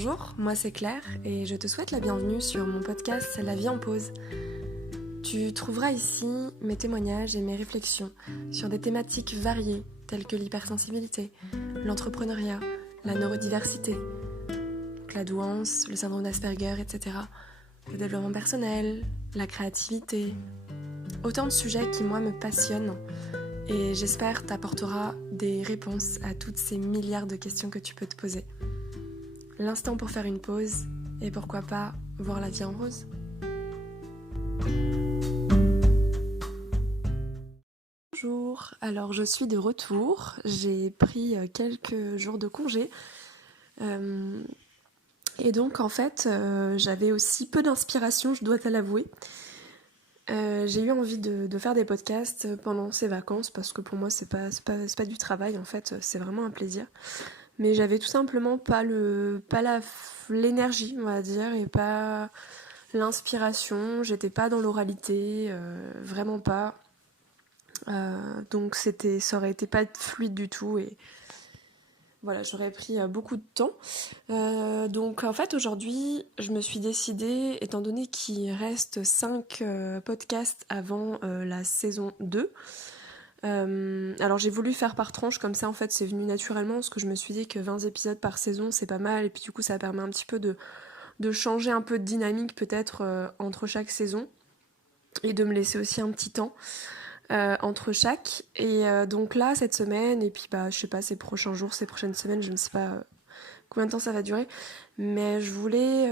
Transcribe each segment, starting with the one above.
Bonjour, moi c'est Claire et je te souhaite la bienvenue sur mon podcast La vie en pause. Tu trouveras ici mes témoignages et mes réflexions sur des thématiques variées telles que l'hypersensibilité, l'entrepreneuriat, la neurodiversité, la douance, le syndrome d'Asperger, etc. Le développement personnel, la créativité. Autant de sujets qui moi me passionnent et j'espère t'apportera des réponses à toutes ces milliards de questions que tu peux te poser. L'instant pour faire une pause et pourquoi pas voir la vie en rose. Bonjour, alors je suis de retour, j'ai pris quelques jours de congé et donc en fait j'avais aussi peu d'inspiration, je dois te l'avouer. J'ai eu envie de faire des podcasts pendant ces vacances parce que pour moi c'est pas du travail en fait, c'est vraiment un plaisir. Mais j'avais tout simplement pas l'énergie, on va dire, et pas l'inspiration. J'étais pas dans l'oralité, vraiment pas. Donc ça aurait été pas fluide du tout et voilà, j'aurais pris beaucoup de temps. Donc en fait aujourd'hui, je me suis décidée, étant donné qu'il reste 5 podcasts avant la saison 2. Alors j'ai voulu faire par tranche, comme ça en fait c'est venu naturellement parce que je me suis dit que 20 épisodes par saison c'est pas mal et puis du coup ça permet un petit peu de changer un peu de dynamique peut-être entre chaque saison et de me laisser aussi un petit temps entre chaque et donc là cette semaine et puis je sais pas ces prochains jours, ces prochaines semaines, je ne sais pas combien de temps ça va durer, mais je voulais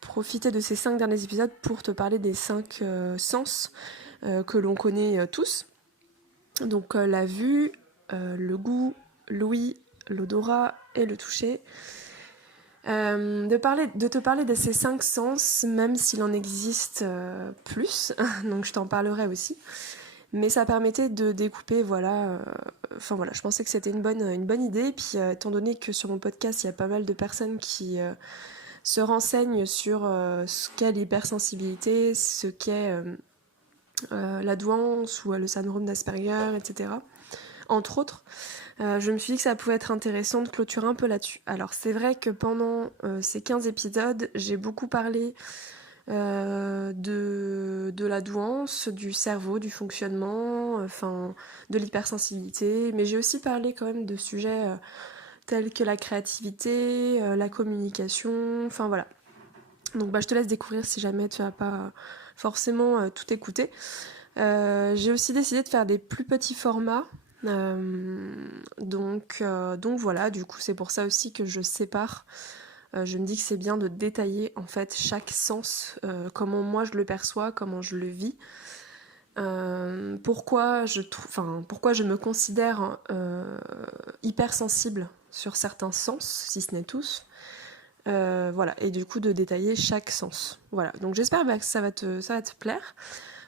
profiter de ces 5 derniers épisodes pour te parler des 5 sens que l'on connaît tous. Donc la vue, le goût, l'ouïe, l'odorat et le toucher. De te parler de ces 5 sens, même s'il en existe plus, donc je t'en parlerai aussi. Mais ça permettait de découper, voilà. Je pensais que c'était une bonne idée. Et puis étant donné que sur mon podcast, il y a pas mal de personnes qui se renseignent sur ce qu'est l'hypersensibilité, ce qu'est la douance ou le syndrome d'Asperger, etc. Entre autres, je me suis dit que ça pouvait être intéressant de clôturer un peu là-dessus. Alors c'est vrai que pendant ces 15 épisodes, j'ai beaucoup parlé de la douance, du cerveau, du fonctionnement, de l'hypersensibilité, mais j'ai aussi parlé quand même de sujets tels que la créativité, la communication, enfin voilà. Donc je te laisse découvrir si jamais tu n'as pas forcément tout écouté. J'ai aussi décidé de faire des plus petits formats. Donc voilà, du coup c'est pour ça aussi que je sépare. Je me dis que c'est bien de détailler en fait chaque sens, comment moi je le perçois, comment je le vis. Pourquoi je me considère hypersensible sur certains sens, si ce n'est tous. Voilà, et du coup de détailler chaque sens. Voilà, donc j'espère que ça va te plaire.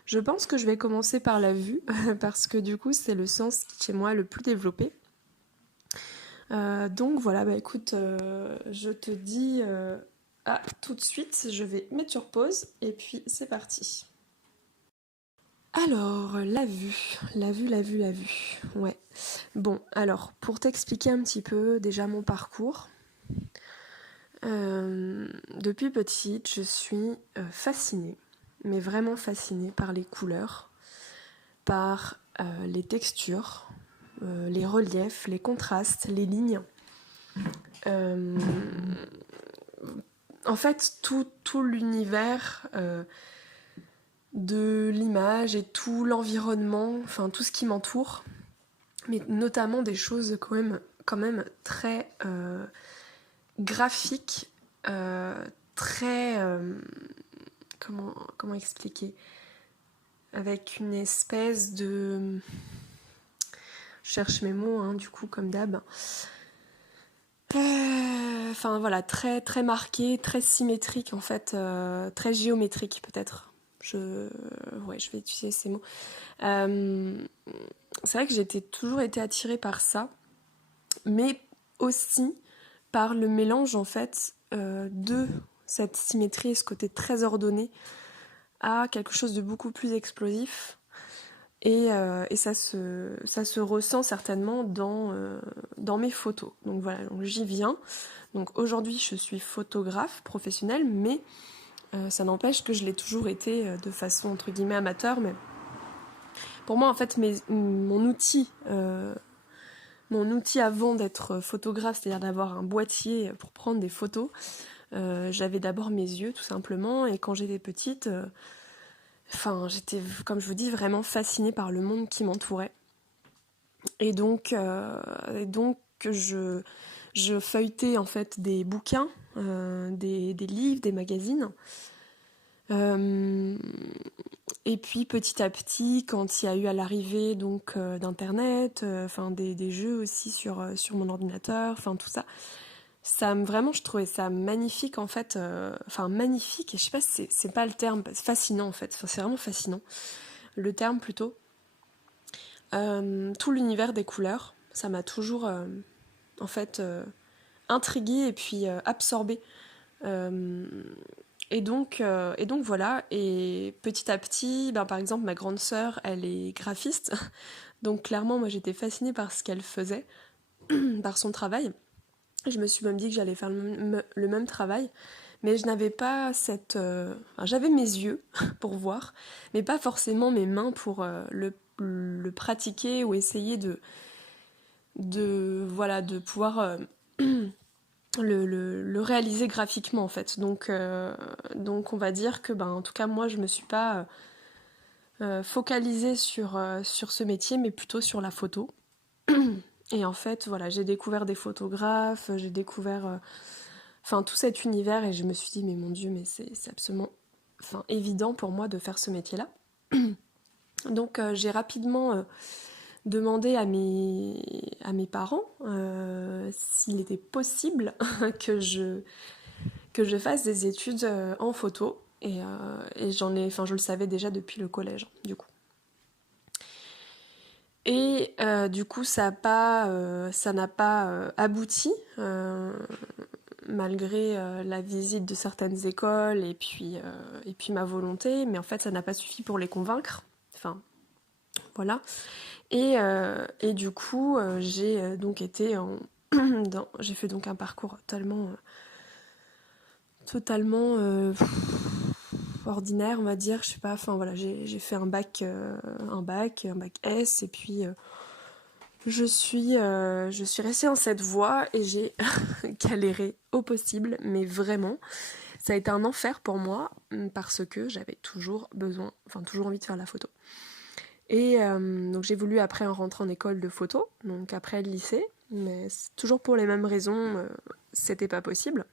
Je pense que je vais commencer par la vue, parce que du coup c'est le sens qui chez moi le plus développé. Donc voilà, écoute, je te dis à tout de suite, je vais mettre sur pause et puis c'est parti. Alors, la vue. Ouais. Bon, alors, pour t'expliquer un petit peu déjà mon parcours, depuis petite, je suis fascinée, mais vraiment fascinée par les couleurs, par les textures, les reliefs, les contrastes, les lignes. En fait, tout l'univers de l'image et tout l'environnement, enfin tout ce qui m'entoure, mais notamment des choses quand même très graphiques, très... comment expliquer, avec une espèce de... Je cherche mes mots, hein, du coup, comme d'hab. Voilà, très, très marqué, très symétrique, en fait, très géométrique, peut-être. Je vais utiliser ces mots. C'est vrai que j'ai toujours été attirée par ça, mais aussi par le mélange, en fait, de cette symétrie et ce côté très ordonné à quelque chose de beaucoup plus explosif. Et ça se ressent certainement dans mes photos. Donc voilà, donc j'y viens. Donc aujourd'hui, je suis photographe professionnelle, mais ça n'empêche que je l'ai toujours été de façon entre guillemets amateur. Mais pour moi, en fait, mon outil avant d'être photographe, c'est-à-dire d'avoir un boîtier pour prendre des photos, j'avais d'abord mes yeux, tout simplement. Et quand j'étais petite, j'étais, comme je vous dis, vraiment fascinée par le monde qui m'entourait. Et donc je feuilletais en fait des bouquins, des livres, des magazines. Euh, et puis petit à petit, quand il y a eu à l'arrivée donc d'internet, des jeux aussi sur mon ordinateur, enfin tout ça, vraiment je trouvais ça magnifique en fait, magnifique. Et je sais pas, si c'est pas le terme, c'est fascinant en fait. Enfin, c'est vraiment fascinant. Le terme plutôt. Tout l'univers des couleurs, ça m'a toujours en fait intriguée et puis absorbée. Euh, et donc voilà, et petit à petit, par exemple ma grande sœur, elle est graphiste, donc clairement moi j'étais fascinée par ce qu'elle faisait, par son travail. Je me suis même dit que j'allais faire le même travail, mais je n'avais pas j'avais mes yeux pour voir, mais pas forcément mes mains pour le pratiquer ou essayer de pouvoir le réaliser graphiquement en fait. Donc on va dire que en tout cas moi je me suis pas focalisée sur ce métier mais plutôt sur la photo. Et en fait voilà, j'ai découvert des photographes, j'ai découvert tout cet univers et je me suis dit mais mon Dieu, mais c'est absolument évident pour moi de faire ce métier là. Donc j'ai rapidement demandé à mes parents s'il était possible que je fasse des études en photo. Et je le savais déjà depuis le collège, du coup. Et du coup, ça n'a pas abouti, malgré la visite de certaines écoles et puis ma volonté. Mais en fait, ça n'a pas suffi pour les convaincre. Enfin, voilà. Et du coup, j'ai donc été j'ai fait donc un parcours totalement ordinaire, on va dire. Je sais pas. Enfin voilà, j'ai fait un bac S, et puis je suis restée dans cette voie et j'ai galéré au possible, mais vraiment, ça a été un enfer pour moi parce que j'avais toujours toujours envie de faire la photo. Et donc j'ai voulu après rentrer en école de photo, donc après le lycée, mais toujours pour les mêmes raisons, c'était pas possible.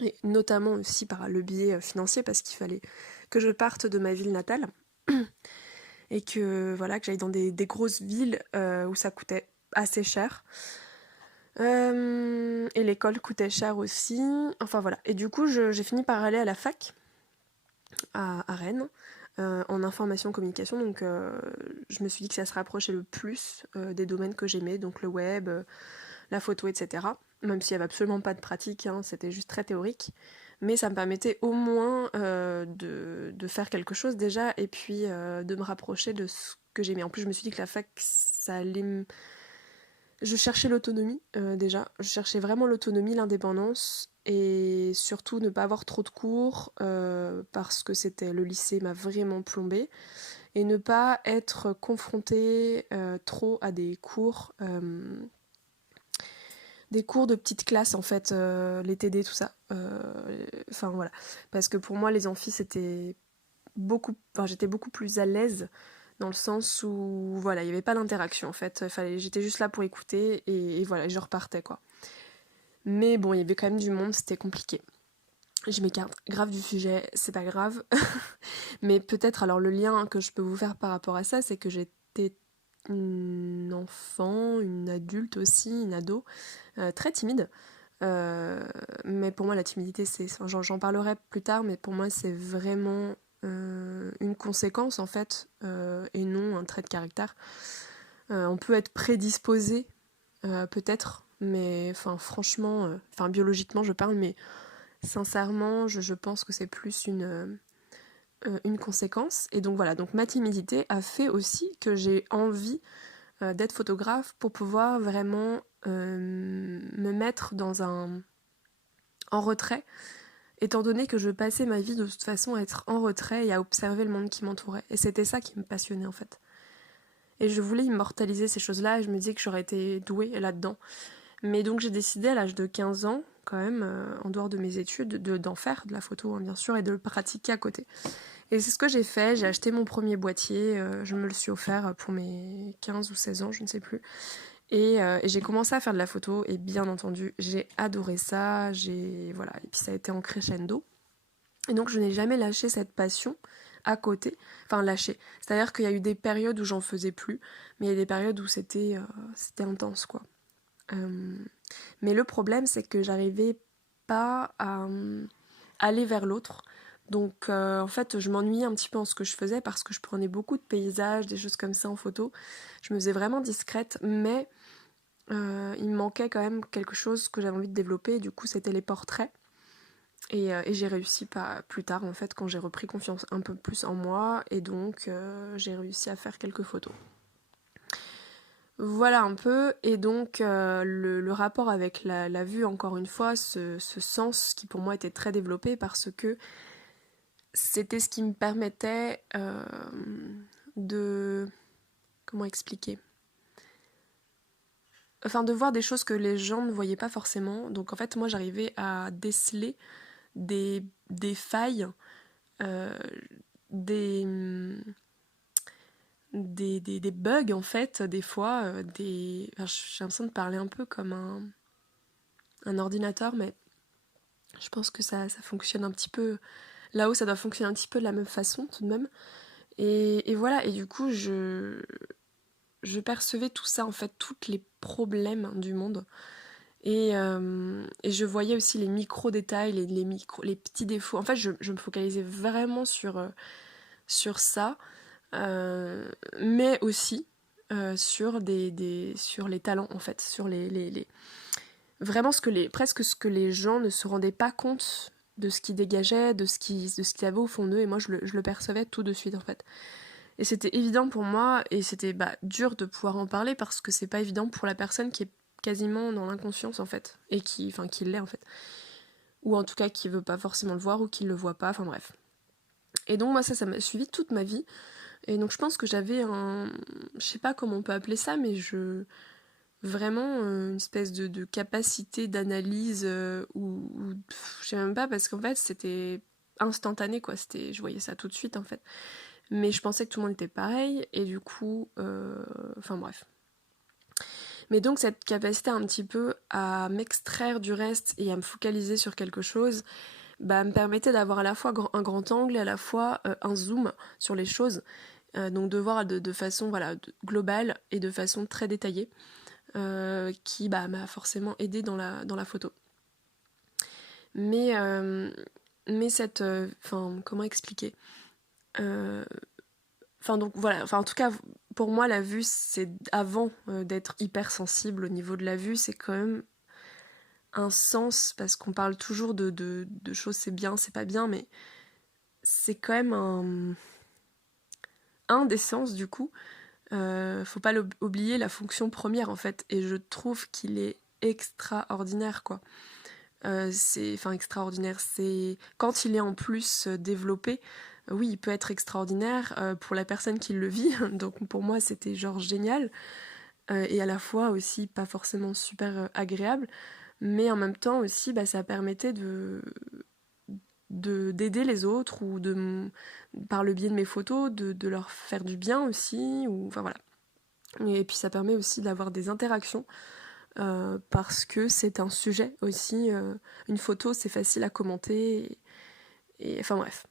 Et notamment aussi par le biais financier, parce qu'il fallait que je parte de ma ville natale et que voilà, que j'aille dans des grosses villes où ça coûtait assez cher. Et l'école coûtait cher aussi. Enfin voilà. Et du coup, j'ai fini par aller à la fac à Rennes en information communication. Donc je me suis dit que ça se rapprochait le plus des domaines que j'aimais, donc le web, la photo, etc. Même s'il n'y avait absolument pas de pratique, hein, c'était juste très théorique. Mais ça me permettait au moins de faire quelque chose déjà et puis de me rapprocher de ce que j'aimais. En plus, je me suis dit que la fac, ça allait. Je cherchais l'autonomie déjà. Je cherchais vraiment l'autonomie, l'indépendance et surtout ne pas avoir trop de cours parce que le lycée m'a vraiment plombée et ne pas être confrontée trop à des cours de petite classe en fait, les TD, tout ça. Voilà. Parce que pour moi, les amphis, j'étais beaucoup plus à l'aise dans le sens où, voilà, il n'y avait pas d'interaction en fait. J'étais juste là pour écouter et voilà, je repartais quoi. Mais bon, il y avait quand même du monde, c'était compliqué. Je m'écarte grave du sujet, c'est pas grave. Mais peut-être, alors le lien que je peux vous faire par rapport à ça, c'est que j'étais une enfant, une adulte aussi, une ado, très timide. Mais pour moi, la timidité, j'en parlerai plus tard, mais pour moi, c'est vraiment une conséquence, en fait, et non un trait de caractère. On peut être prédisposé, peut-être, mais franchement, biologiquement, je parle, mais sincèrement, je pense que c'est plus une conséquence. Et donc voilà, donc ma timidité a fait aussi que j'ai envie d'être photographe pour pouvoir vraiment me mettre en retrait, étant donné que je passais ma vie de toute façon à être en retrait et à observer le monde qui m'entourait. Et c'était ça qui me passionnait en fait. Et je voulais immortaliser ces choses-là et je me disais que j'aurais été douée là-dedans. Mais donc j'ai décidé à l'âge de 15 ans, quand même, en dehors de mes études, d'en faire de la photo, hein, bien sûr, et de le pratiquer à côté. Et c'est ce que j'ai fait, j'ai acheté mon premier boîtier, je me le suis offert pour mes 15 ou 16 ans, je ne sais plus. Et j'ai commencé à faire de la photo, et bien entendu, j'ai adoré ça, voilà, et puis ça a été en crescendo. Et donc je n'ai jamais lâché cette passion à côté, enfin lâché. C'est-à-dire qu'il y a eu des périodes où j'en faisais plus, mais il y a des périodes où c'était intense, quoi. Mais le problème, c'est que j'arrivais pas à aller vers l'autre. Donc en fait, je m'ennuyais un petit peu en ce que je faisais parce que je prenais beaucoup de paysages, des choses comme ça en photo. Je me faisais vraiment discrète, mais il me manquait quand même quelque chose que j'avais envie de développer. Et du coup, c'était les portraits. Et j'ai réussi plus tard, en fait, quand j'ai repris confiance un peu plus en moi. Et donc, j'ai réussi à faire quelques photos. Voilà un peu, et donc le rapport avec la vue, encore une fois, ce sens qui pour moi était très développé parce que c'était ce qui me permettait de... Comment expliquer? Enfin, de voir des choses que les gens ne voyaient pas forcément. Donc en fait, moi j'arrivais à déceler des failles, euh, des, des bugs en fait, des fois, enfin, j'ai l'impression de parler un peu comme un ordinateur, mais je pense que ça fonctionne un petit peu. Là-haut, ça doit fonctionner un petit peu de la même façon tout de même. Et voilà, et du coup, je percevais tout ça, en fait, tous les problèmes du monde. Et je voyais aussi les micro-détails, les petits défauts. En fait, je me focalisais vraiment sur ça, mais aussi sur les talents, en fait, sur vraiment presque ce que les gens ne se rendaient pas compte de ce qui dégageait, de ce qu'il y avait au fond d'eux, et moi je le percevais tout de suite en fait. Et c'était évident pour moi, et c'était dur de pouvoir en parler parce que c'est pas évident pour la personne qui est quasiment dans l'inconscience en fait, et qui l'est en fait. Ou en tout cas qui veut pas forcément le voir ou qui le voit pas, enfin bref. Et donc moi ça m'a suivi toute ma vie, et donc je pense que j'avais je sais pas comment on peut appeler ça, mais vraiment une espèce de capacité d'analyse je sais même pas parce qu'en fait c'était instantané quoi, je voyais ça tout de suite en fait, mais je pensais que tout le monde était pareil et du coup enfin bref. Mais donc cette capacité un petit peu à m'extraire du reste et à me focaliser sur quelque chose me permettait d'avoir à la fois un grand angle et à la fois un zoom sur les choses, donc de voir de façon voilà, globale et de façon très détaillée. Qui m'a forcément aidée dans la photo. Mais cette... Enfin, comment expliquer Enfin, donc voilà, enfin, en tout cas, pour moi, la vue, c'est avant d'être hypersensible au niveau de la vue, c'est quand même un sens, parce qu'on parle toujours de choses, c'est bien, c'est pas bien, mais c'est quand même un des sens, du coup. Faut pas oublier la fonction première, en fait, et je trouve qu'il est extraordinaire, quoi. Enfin extraordinaire, c'est quand il est en plus développé, oui il peut être extraordinaire pour la personne qui le vit, donc pour moi c'était genre génial, et à la fois aussi pas forcément super agréable, mais en même temps aussi ça permettait d'aider les autres ou par le biais de mes photos de leur faire du bien aussi, ou enfin voilà. Et puis ça permet aussi d'avoir des interactions parce que c'est un sujet aussi. Une photo, c'est facile à commenter. Enfin bref.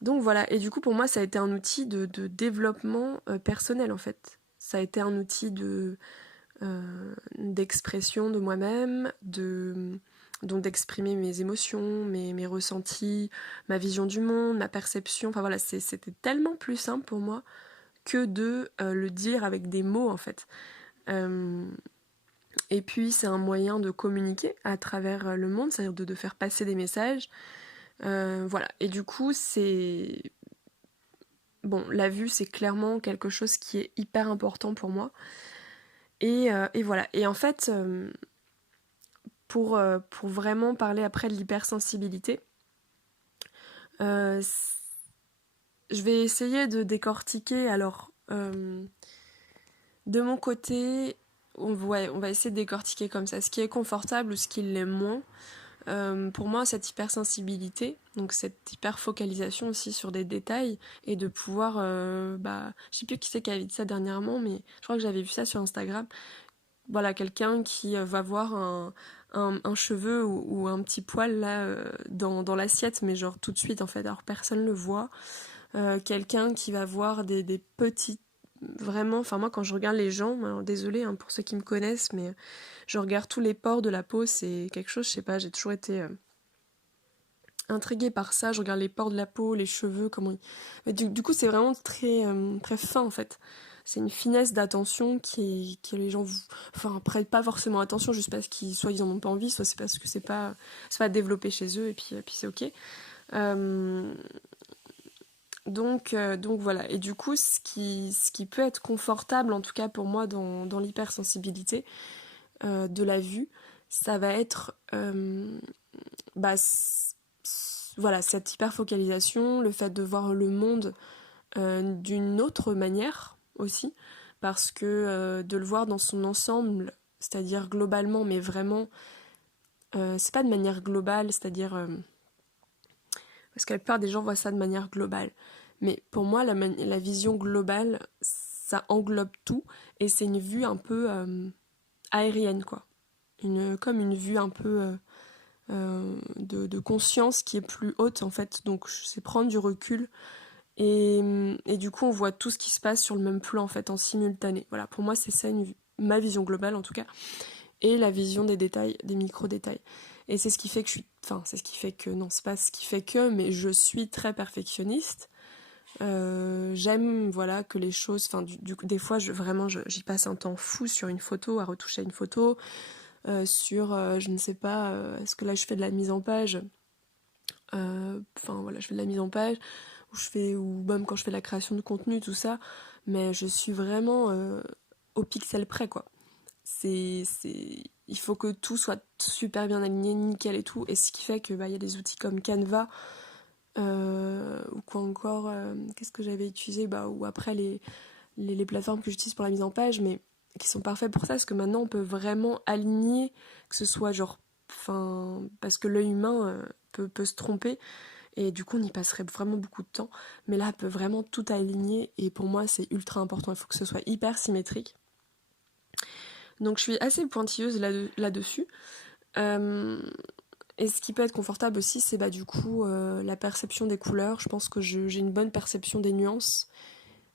Donc voilà, et du coup pour moi ça a été un outil de développement personnel en fait. Ça a été un outil d'expression de moi-même, donc d'exprimer mes émotions, mes ressentis, ma vision du monde, ma perception. Enfin voilà, c'était tellement plus simple pour moi que de le dire avec des mots en fait. Et puis c'est un moyen de communiquer à travers le monde, c'est-à-dire de faire passer des messages. Voilà. Et du coup, bon, la vue, c'est clairement quelque chose qui est hyper important pour moi. Et voilà. Et en fait, pour vraiment parler après de l'hypersensibilité, euh, je vais essayer de décortiquer. Alors, de mon côté, on va essayer de décortiquer comme ça, ce qui est confortable ou ce qui l'est moins. Pour moi, cette hypersensibilité, donc cette hyperfocalisation aussi sur des détails, et de pouvoir, je sais plus qui c'est qui avait dit ça dernièrement, mais je crois que j'avais vu ça sur Instagram. Voilà, quelqu'un qui va voir un cheveu ou un petit poil là dans l'assiette, mais genre tout de suite en fait, alors personne le voit. Quelqu'un qui va voir des petits. Vraiment, enfin moi quand je regarde les gens, alors désolée hein, pour ceux qui me connaissent, mais je regarde tous les pores de la peau, c'est quelque chose, je sais pas, j'ai toujours été intriguée par ça, je regarde les pores de la peau, les cheveux, comment... Mais du coup c'est vraiment très, très fin en fait. C'est une finesse d'attention qui les gens, enfin prêtent pas forcément attention juste parce qu'ils soit ils en ont pas envie, soit c'est parce que c'est pas développé chez eux et puis c'est ok. Euh, donc voilà. Et du coup, ce qui peut être confortable, en tout cas pour moi, dans l'hypersensibilité de la vue, ça va être bah, voilà, cette hyperfocalisation, le fait de voir le monde d'une autre manière aussi, parce que de le voir dans son ensemble, c'est-à-dire globalement, mais vraiment, c'est pas de manière globale, c'est-à-dire parce que la plupart des gens voient ça de manière globale. Mais pour moi, la vision globale, ça englobe tout, et c'est une vue un peu aérienne, quoi. Comme une vue un peu de conscience qui est plus haute, en fait. Donc, c'est prendre du recul, et du coup, on voit tout ce qui se passe sur le même plan, en fait, en simultané. Voilà, pour moi, c'est ça ma vision globale, en tout cas, et la vision des détails, des micro-détails. Et c'est ce qui fait que je suis... Enfin, c'est ce qui fait que... Non, c'est pas ce qui fait que, mais je suis très perfectionniste. J'aime, voilà, que les choses... Enfin, des fois, j'y passe un temps fou sur une photo, à retoucher une photo, je ne sais pas, est-ce que là, je fais de la mise en page enfin, voilà, je fais de la mise en page, ou même quand je fais de la création de contenu, tout ça, mais je suis vraiment au pixel près, quoi. Il faut que tout soit super bien aligné, nickel et tout. Et ce qui fait que y a des outils comme Canva ou quoi encore, qu'est-ce que j'avais utilisé, ou après les plateformes que j'utilise pour la mise en page, mais qui sont parfaits pour ça, parce que maintenant on peut vraiment aligner, que ce soit genre, enfin, parce que l'œil humain peut se tromper. Et du coup, on y passerait vraiment beaucoup de temps. Mais là, on peut vraiment tout aligner. Et pour moi, c'est ultra important. Il faut que ce soit hyper symétrique. Donc je suis assez pointilleuse là-dessus. Et ce qui peut être confortable aussi, c'est du coup la perception des couleurs. Je pense que j'ai une bonne perception des nuances,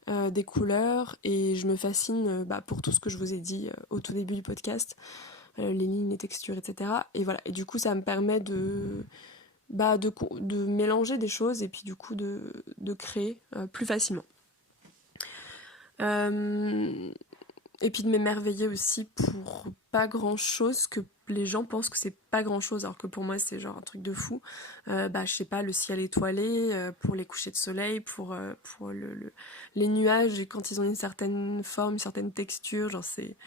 des couleurs, et je me fascine pour tout ce que je vous ai dit au tout début du podcast, les lignes, les textures, etc. Et voilà. Et du coup, ça me permet de mélanger des choses et puis du coup de créer plus facilement. Et puis de m'émerveiller aussi pour pas grand chose, que les gens pensent que c'est pas grand chose alors que pour moi c'est genre un truc de fou. Je sais pas, le ciel étoilé, pour les couchers de soleil, pour les nuages quand ils ont une certaine forme, une certaine texture, genre c'est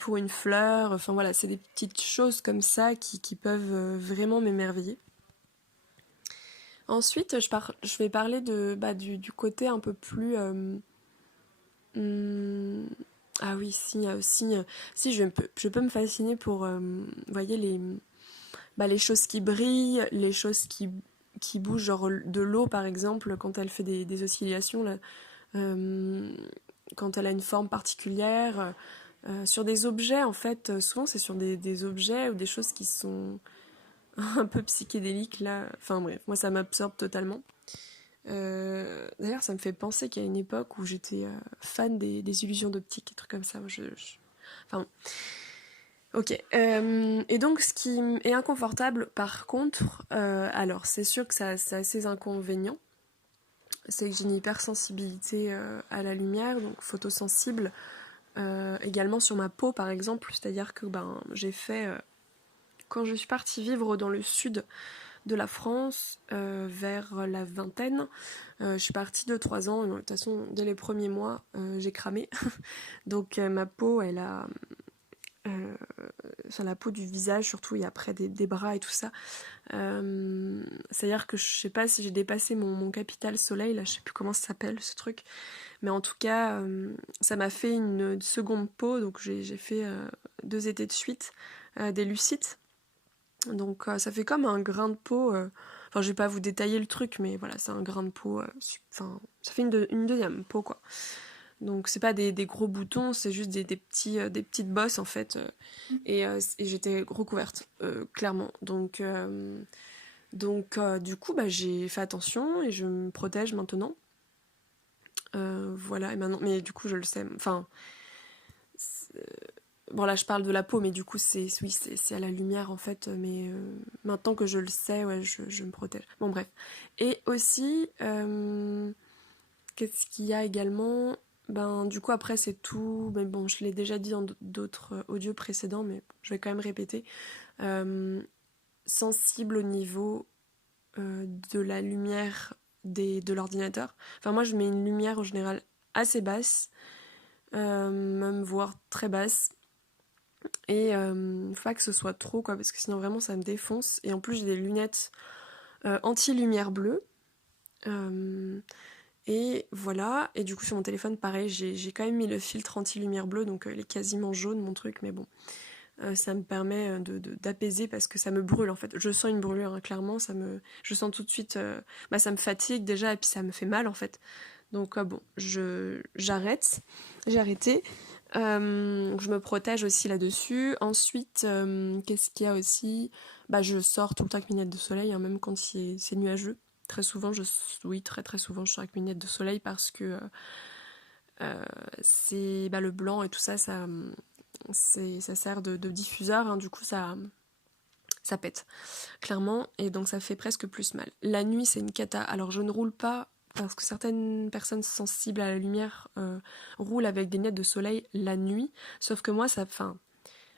pour une fleur, enfin voilà, c'est des petites choses comme ça qui peuvent vraiment m'émerveiller. Ensuite, je vais parler du côté un peu plus Hum, ah oui, si, il y a aussi... si, je peux me fasciner pour, vous voyez, les choses qui brillent, les choses qui bougent, genre de l'eau, par exemple, quand elle fait des oscillations, là, euh, quand elle a une forme particulière. Sur des objets, en fait, souvent c'est sur des objets ou des choses qui sont un peu psychédéliques, là. Enfin bref, moi ça m'absorbe totalement. D'ailleurs, ça me fait penser qu'il y a une époque où j'étais fan des illusions d'optique et trucs comme ça. Enfin, ok. Et donc, ce qui est inconfortable, par contre, alors c'est sûr que ça a ses inconvénients. C'est que j'ai une hypersensibilité à la lumière, donc photosensible. Également sur ma peau, par exemple. C'est-à-dire que j'ai fait... quand je suis partie vivre dans le sud de la France vers la vingtaine. Je suis partie de 3 ans, et de toute façon, dès les premiers mois, j'ai cramé. Donc ma peau, elle a... sur la peau du visage surtout, et après des bras et tout ça. C'est-à-dire que je sais pas si j'ai dépassé mon capital soleil, là, je sais plus comment ça s'appelle ce truc. Mais en tout cas, ça m'a fait une seconde peau, donc j'ai fait 2 étés de suite des lucites. Donc ça fait comme un grain de peau. Enfin, je vais pas vous détailler le truc, mais voilà, c'est un grain de peau. Enfin, ça fait une deuxième peau, quoi. Donc c'est pas des gros boutons, c'est juste des petites bosses en fait. Et j'étais recouverte, clairement. Donc du coup, bah, j'ai fait attention et je me protège maintenant. Voilà, et maintenant, mais du coup, je le sais. Enfin, bon, là, je parle de la peau, mais du coup, oui, c'est à la lumière, en fait. Mais maintenant que je le sais, ouais, je me protège. Bon, bref. Et aussi, qu'est-ce qu'il y a également? Ben, du coup, après, c'est tout. Mais bon, je l'ai déjà dit dans d'autres audios précédents, mais je vais quand même répéter. Euh, Sensible au niveau de la lumière de l'ordinateur. Enfin, moi, je mets une lumière, en général, assez basse, même voire très basse. Et faut pas que ce soit trop, quoi, parce que sinon vraiment ça me défonce. Et en plus j'ai des lunettes anti-lumière bleue. Euh, et voilà. Et du coup sur mon téléphone, pareil, j'ai quand même mis le filtre anti-lumière bleue, donc il est quasiment jaune mon truc, mais bon. Ça me permet d'apaiser parce que ça me brûle en fait. Je sens une brûlure, hein, clairement, je sens tout de suite, bah, ça me fatigue déjà et puis ça me fait mal en fait. Donc bon, j'arrête, j'ai arrêté. Je me protège aussi là-dessus. Ensuite, qu'est-ce qu'il y a aussi? Bah, je sors tout le temps avec mes lunettes de soleil, hein, même quand c'est nuageux. Très souvent, oui, très très souvent, je sors avec mes lunettes de soleil parce que c'est bah, le blanc et tout ça, ça sert de diffuseur, hein, du coup ça pète, clairement, et donc ça fait presque plus mal. La nuit, c'est une cata. Alors je ne roule pas parce que certaines personnes sensibles à la lumière roulent avec des lunettes de soleil la nuit, sauf que moi,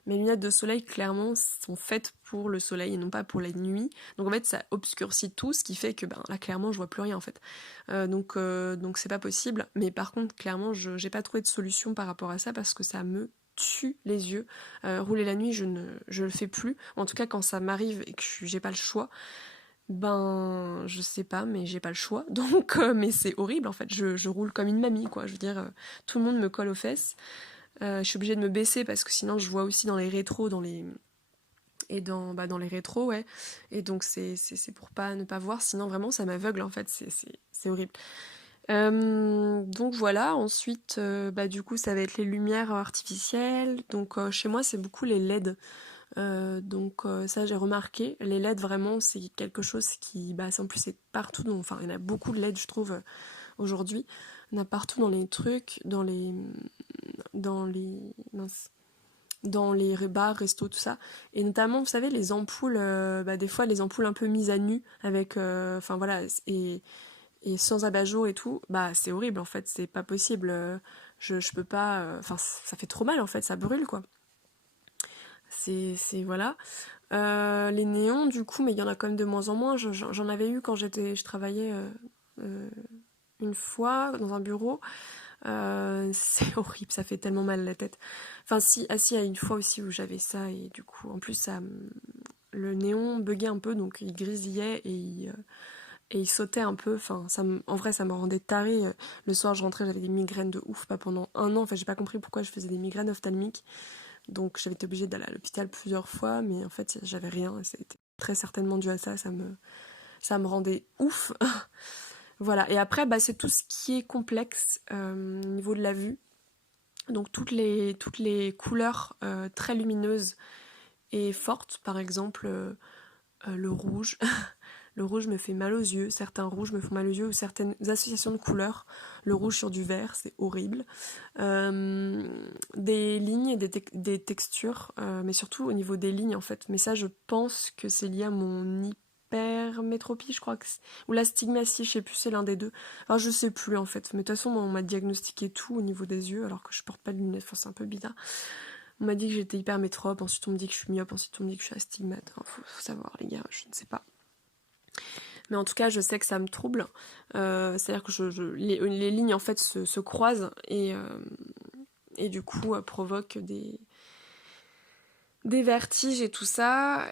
mes lunettes de soleil, clairement, sont faites pour le soleil et non pas pour la nuit. Donc en fait, ça obscurcit tout, ce qui fait que ben, là, clairement, je vois plus rien en fait. Donc c'est pas possible. Mais par contre, clairement, j'ai pas trouvé de solution par rapport à ça parce que ça me tue les yeux. Rouler la nuit, je le fais plus. En tout cas, quand ça m'arrive et que j'ai pas le choix, ben je sais pas, mais j'ai pas le choix. Donc, mais c'est horrible en fait. Je roule comme une mamie, quoi. Je veux dire, tout le monde me colle aux fesses. Je suis obligée de me baisser parce que sinon je vois aussi dans les rétros, dans les rétros, ouais. Et donc c'est pour pas ne pas voir, sinon vraiment ça m'aveugle en fait, c'est horrible. Donc voilà, ensuite bah du coup ça va être les lumières artificielles. Donc chez moi c'est beaucoup les LED. Donc ça j'ai remarqué, les LED vraiment c'est quelque chose qui, bah en plus c'est partout, enfin il y en a beaucoup de LED je trouve aujourd'hui. Il y en a partout dans les trucs, mince, dans les bars, restos, tout ça. Et notamment, vous savez, les ampoules, bah, des fois, les ampoules un peu mises à nu, avec, enfin voilà, et sans abat-jour et tout, bah c'est horrible en fait, c'est pas possible. Je peux pas, enfin ça fait trop mal en fait, ça brûle quoi. Voilà. Les néons, du coup, mais il y en a quand même de moins en moins. J'en avais eu quand je travaillais euh, une fois dans un bureau. C'est horrible, ça fait tellement mal à la tête. Enfin, si, ah si, il y a une fois aussi où j'avais ça, et du coup, en plus, le néon buguait un peu, donc il grésillait et il sautait un peu. Enfin, en vrai, ça me rendait tarée. Le soir, je rentrais, j'avais des migraines de ouf, pas pendant un an. Enfin, j'ai pas compris pourquoi je faisais des migraines ophtalmiques. Donc, j'avais été obligée d'aller à l'hôpital plusieurs fois, mais en fait, j'avais rien. C'était très certainement dû à ça. Ça me rendait ouf. Voilà, et après, bah, c'est tout ce qui est complexe au niveau de la vue. Donc toutes les couleurs très lumineuses et fortes, par exemple le rouge. Le rouge me fait mal aux yeux, certains rouges me font mal aux yeux, ou certaines associations de couleurs. Le rouge sur du vert, c'est horrible. Des lignes et des textures, mais surtout au niveau des lignes en fait. Mais ça, je pense que c'est lié à mon hypermétropie, je crois ou l'astigmatie, je sais plus, c'est l'un des deux. Enfin, je sais plus en fait. Mais de toute façon, on m'a diagnostiqué tout au niveau des yeux, alors que je porte pas de lunettes. Enfin, c'est un peu bizarre. On m'a dit que j'étais hypermétrope, ensuite on me dit que je suis myope, ensuite on me dit que je suis astigmate. Enfin, faut savoir, les gars, je ne sais pas. Mais en tout cas, je sais que ça me trouble. C'est-à-dire que les lignes en fait se croisent et du coup provoquent des vertiges et tout ça.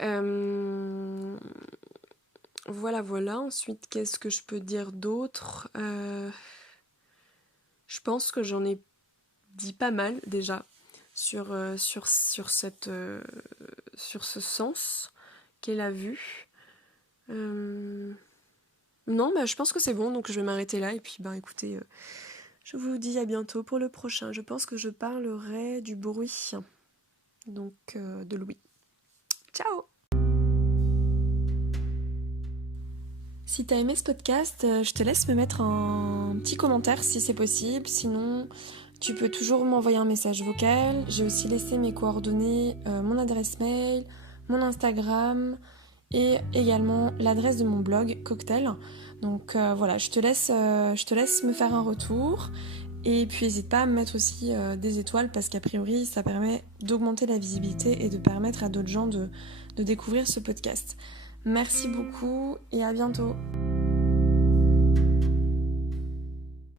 Voilà. Ensuite, qu'est-ce que je peux dire d'autre? Je pense que j'en ai dit pas mal déjà sur ce sens qu'est la vue. Non, bah, je pense que c'est bon, donc je vais m'arrêter là. Et puis, ben, écoutez, je vous dis à bientôt pour le prochain. Je pense que je parlerai du bruit, donc de l'ouïe. Ciao! Si t'as aimé ce podcast, je te laisse me mettre un petit commentaire si c'est possible. Sinon, tu peux toujours m'envoyer un message vocal. J'ai aussi laissé mes coordonnées, mon adresse mail, mon Instagram et également l'adresse de mon blog Cocktail. Donc voilà, je te laisse me faire un retour. Et puis n'hésite pas à me mettre aussi des étoiles parce qu'a priori ça permet d'augmenter la visibilité et de permettre à d'autres gens de découvrir ce podcast. Merci beaucoup et à bientôt.